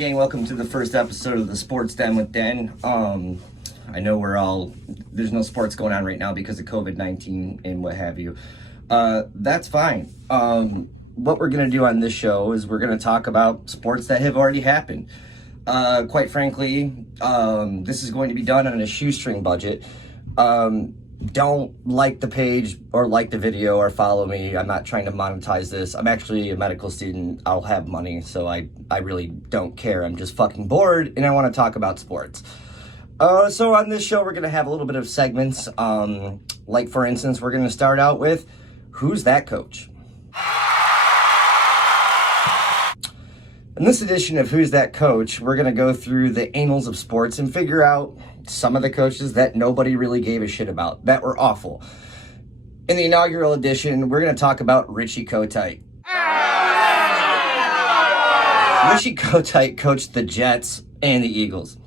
gang, welcome to the first episode of the Sports Den with Dan. I know there's no sports going on right now because of COVID-19 and what have you. That's fine. What we're going to do on this show is we're going to talk about sports that have already happened. Quite frankly, this is going to be done on a shoestring budget. Don't like the page or like the video or follow me. I'm not trying to monetize this. I'm actually a medical student. I'll have money, so I really don't care. I'm just fucking bored and I want to talk about sports. So on this show, we're going to have a little bit of segments. Like, for instance, we're going to start out with, Who's That Coach? In this edition of Who's That Coach, we're going to go through the annals of sports and figure out some of the coaches that nobody really gave a shit about, that were awful. In the inaugural edition, we're going to talk about Richie Kotite. Richie Kotite coached the Jets and the Eagles.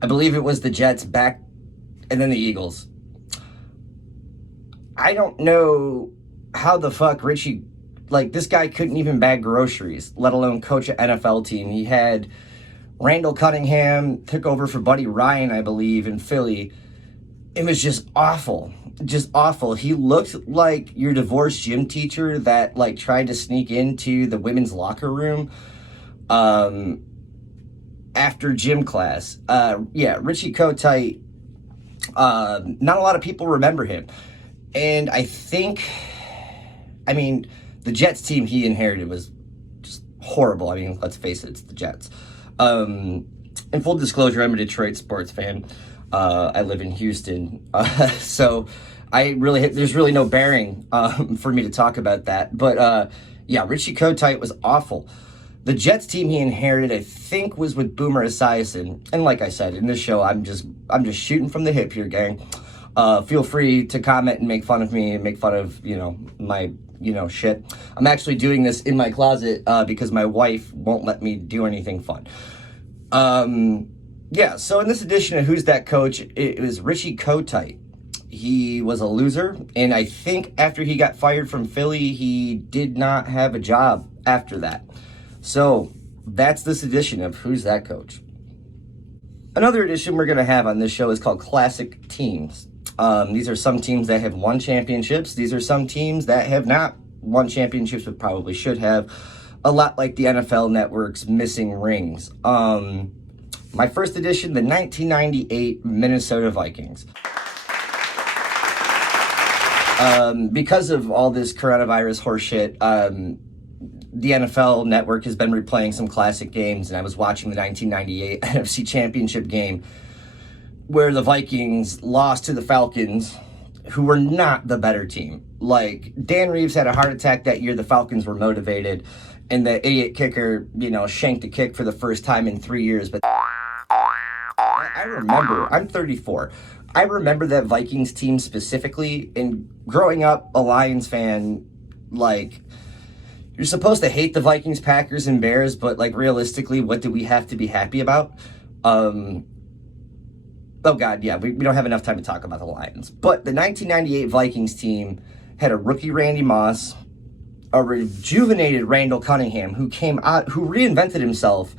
I believe it was the Jets back and then the Eagles. I don't know how the fuck Richie, this guy couldn't even bag groceries, let alone coach an NFL team. He had Randall Cunningham, took over for Buddy Ryan, I believe, in Philly. It was just awful. Just awful. He looked like your divorced gym teacher that, tried to sneak into the women's locker room after gym class. Richie Kotite, not a lot of people remember him. And I think, the Jets team he inherited was just horrible. Let's face it, it's the Jets. In full disclosure, I'm a Detroit sports fan. I live in Houston. So there's really no bearing for me to talk about that. But Richie Kotite was awful. The Jets team he inherited, I think, was with Boomer Esiason. And like I said, in this show, I'm just shooting from the hip here, gang. Feel free to comment and make fun of me and make fun of, my shit. I'm actually doing this in my closet because my wife won't let me do anything fun. So in this edition of Who's That Coach, it was Richie Kotite. He was a loser, and I think after he got fired from Philly, he did not have a job after that. So that's this edition of Who's That Coach. Another edition we're going to have on this show is called Classic Teams. These are some teams that have won championships. These are some teams that have not won championships but probably should have. A lot like the NFL Network's missing rings. My first edition, the 1998 Minnesota Vikings. Because of all this coronavirus horseshit, the NFL Network has been replaying some classic games, and I was watching the 1998 NFC Championship game where the Vikings lost to the Falcons, who were not the better team. Dan Reeves had a heart attack that year. The Falcons were motivated, and the idiot kicker, shanked a kick for the first time in 3 years. But I remember, I'm 34. I remember that Vikings team specifically, and growing up a Lions fan, you're supposed to hate the Vikings, Packers, and Bears, but realistically, what do we have to be happy about? Oh, God, yeah, we don't have enough time to talk about the Lions. But the 1998 Vikings team had a rookie Randy Moss, a rejuvenated Randall Cunningham, who reinvented himself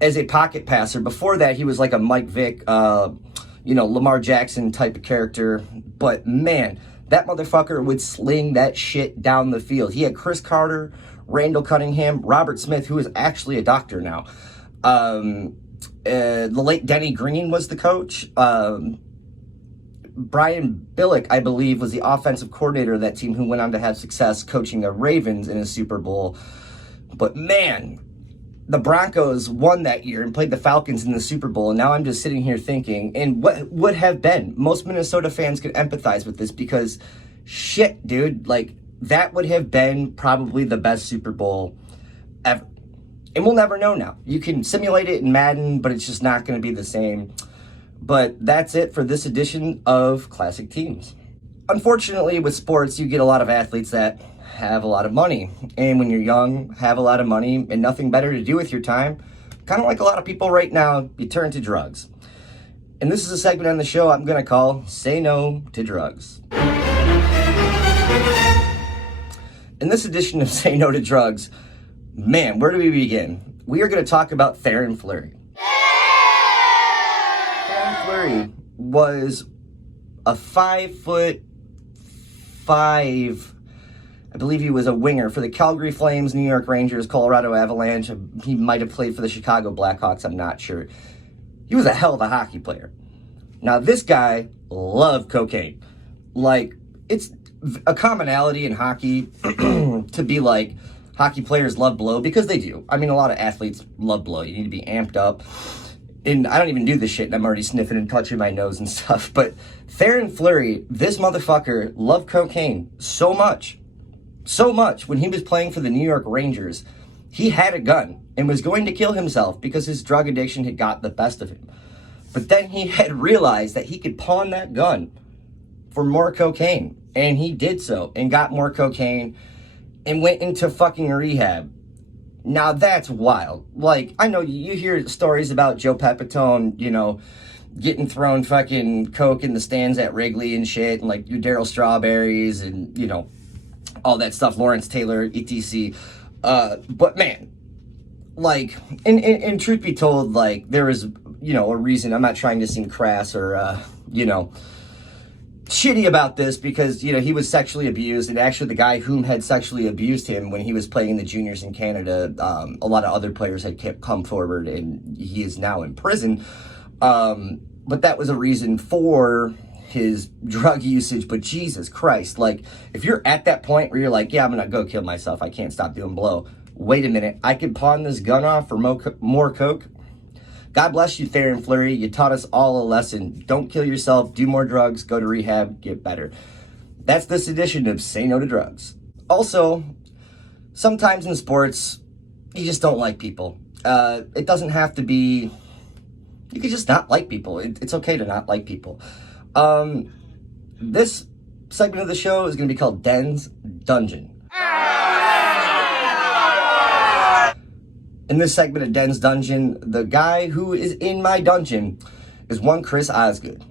as a pocket passer. Before that, he was like a Mike Vick, Lamar Jackson type of character. But, man, that motherfucker would sling that shit down the field. He had Chris Carter, Randall Cunningham, Robert Smith, who is actually a doctor now. The late Denny Green was the coach. Brian Billick, I believe, was the offensive coordinator of that team, who went on to have success coaching the Ravens in a Super Bowl. But man, the Broncos won that year and played the Falcons in the Super Bowl. And now I'm just sitting here thinking, and what would have been, most Minnesota fans could empathize with this because shit, dude, that would have been probably the best Super Bowl ever. And we'll never know now. You can simulate it in Madden, but it's just not going to be the same. But that's it for this edition of Classic Teams. Unfortunately, with sports, you get a lot of athletes that have a lot of money. And when you're young, have a lot of money, and nothing better to do with your time, kind of like a lot of people right now, you turn to drugs. And this is a segment on the show I'm going to call Say No to Drugs. In this edition of Say No to Drugs, man, where do we begin? we are going to talk about Theoren Fleury. Theoren Fleury was a 5'5", I believe he was a winger for the Calgary Flames, New York Rangers, Colorado Avalanche. He might have played for the Chicago Blackhawks, I'm not sure. He was a hell of a hockey player. Now, this guy loved cocaine. Like, it's a commonality in hockey to be like, hockey players love blow, because they do. I mean, a lot of athletes love blow. You need to be amped up. And I don't even do this shit, and I'm already sniffing and touching my nose and stuff. But Theoren Fleury, this motherfucker, loved cocaine so much. So much, when he was playing for the New York Rangers, he had a gun and was going to kill himself because his drug addiction had got the best of him. But then he had realized that he could pawn that gun for more cocaine. And he did so and got more cocaine and went into fucking rehab. Now that's wild. Like, I know you hear stories about Joe Pepitone, you know, getting thrown fucking coke in the stands at Wrigley and shit, and like your Daryl Strawberries and, you know, all that stuff, Lawrence Taylor, etc. But man, like, and truth be told, like, there is, you know, a reason. I'm not trying to seem crass or, you know, shitty about this, because, you know, he was sexually abused, and actually the guy whom had sexually abused him when he was playing in the juniors in Canada, a lot of other players had come forward, and he is now in prison. But that was a reason for his drug usage. But Jesus Christ, like, if you're at that point where you're like, yeah, I'm gonna go kill myself, I can't stop doing blow. Wait a minute, I could pawn this gun off for more coke? God bless you, Theoren Fleury. You taught us all a lesson. Don't kill yourself, do more drugs, go to rehab, get better. That's this edition of Say No to Drugs. Also, sometimes in sports, you just don't like people. It doesn't have to be, you could just not like people. It's okay to not like people. This segment of the show is going to be called Den's Dungeon. In this segment of Den's Dungeon, the guy who is in my dungeon is one Chris Osgood.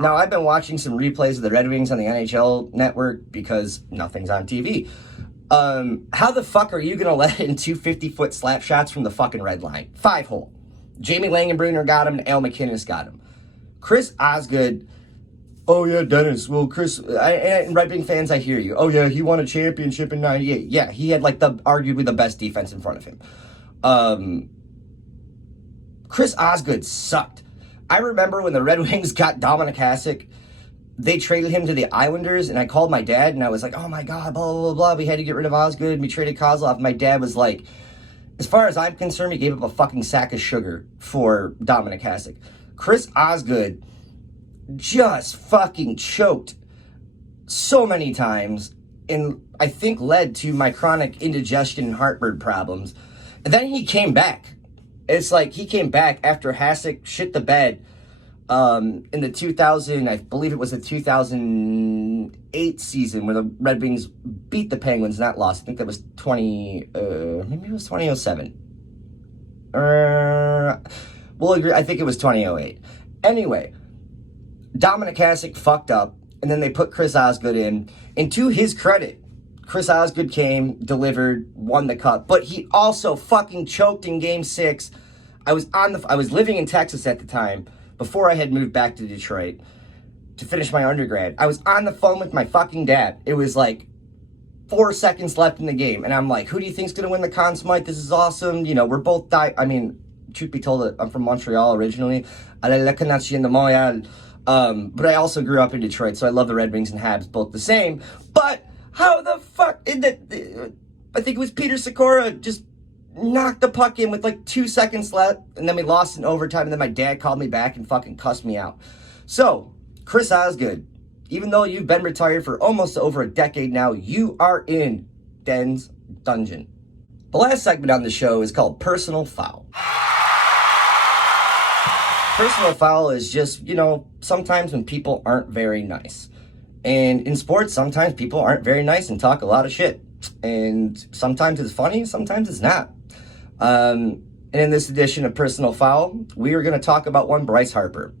Now, I've been watching some replays of the Red Wings on the NHL network because nothing's on TV. How the fuck are you going to let in 2 50-foot slap shots from the fucking red line? 5-hole. Jamie Langenbrunner got him, and Al McInnes got him. Chris Osgood, oh yeah, Dennis, well, Chris, and Red Wing fans, I hear you. Oh yeah, he won a championship in 98. Yeah, he had like arguably the best defense in front of him. Chris Osgood sucked. I remember when the Red Wings got Dominik Hasek, they traded him to the Islanders, and I called my dad, and I was like, oh my God, blah, blah, blah, blah. We had to get rid of Osgood. We traded Kozlov. My dad was like, as far as I'm concerned, he gave up a fucking sack of sugar for Dominik Hasek. Chris Osgood just fucking choked so many times, and I think led to my chronic indigestion and heartburn problems. And then he came back. It's like he came back after Hasek shit the bed in the 2000, I believe it was the 2008 season where the Red Wings beat the Penguins, not lost. I think that was maybe it was 2007. We'll agree, I think it was 2008. Anyway, Dominik Hasek fucked up, and then they put Chris Osgood in. And to his credit, Chris Osgood came, delivered, won the cup, but he also fucking choked in Game 6. I was living in Texas at the time, before I had moved back to Detroit to finish my undergrad. I was on the phone with my fucking dad. It was like 4 seconds left in the game, and I'm like, who do you think's gonna win the Conn Smythe? This is awesome. You know, we're both I mean, truth be told, I'm from Montreal originally. But I also grew up in Detroit, so I love the Red Wings and Habs both the same. But how the fuck did I think it was Peter Sikora just knocked the puck in with like 2 seconds left, and then we lost in overtime, and then my dad called me back and fucking cussed me out. So, Chris Osgood, even though you've been retired for almost over a decade now, you are in Den's Dungeon. The last segment on the show is called Personal Foul. Personal foul is just, you know, sometimes when people aren't very nice. And in sports, sometimes people aren't very nice and talk a lot of shit. And sometimes it's funny, sometimes it's not. And in this edition of Personal Foul, we are going to talk about one Bryce Harper.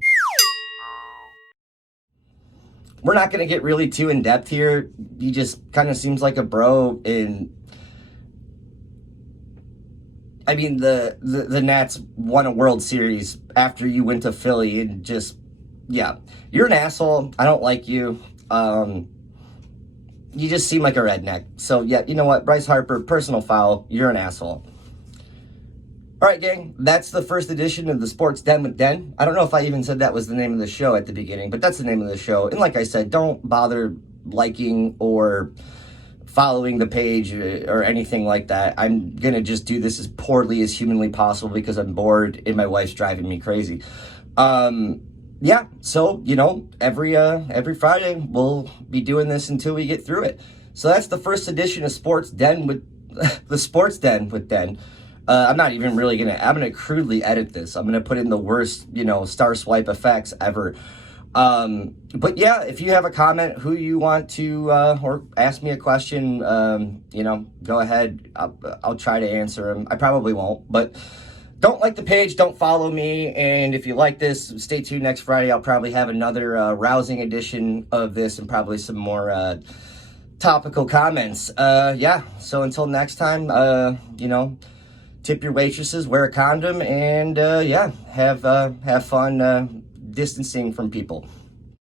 We're not going to get really too in-depth here. He just kind of seems like a bro, and I mean, the Nats won a World Series after you went to Philly, and just, yeah, you're an asshole. I don't like you. You just seem like a redneck. So, yeah, you know what? Bryce Harper, personal foul. You're an asshole. All right, gang, that's the first edition of the Sports Den with Den. I don't know if I even said that was the name of the show at the beginning, but that's the name of the show. And like I said, don't bother liking or following the page or anything like that. I'm going to just do this as poorly as humanly possible because I'm bored and my wife's driving me crazy. Yeah, so, you know, every Friday we'll be doing this until we get through it. So that's the first edition of Sports Den with the Sports Den with Den. I'm not even really I'm gonna crudely edit this. I'm gonna put in the worst, you know, star swipe effects ever. But yeah, if you have a comment, who you want to, or ask me a question, you know, go ahead. I'll try to answer them. I probably won't, but don't like the page, don't follow me. And if you like this, stay tuned next Friday. I'll probably have another, rousing edition of this and probably some more, topical comments. Yeah. So until next time, you know, tip your waitresses, wear a condom, and yeah, have fun distancing from people.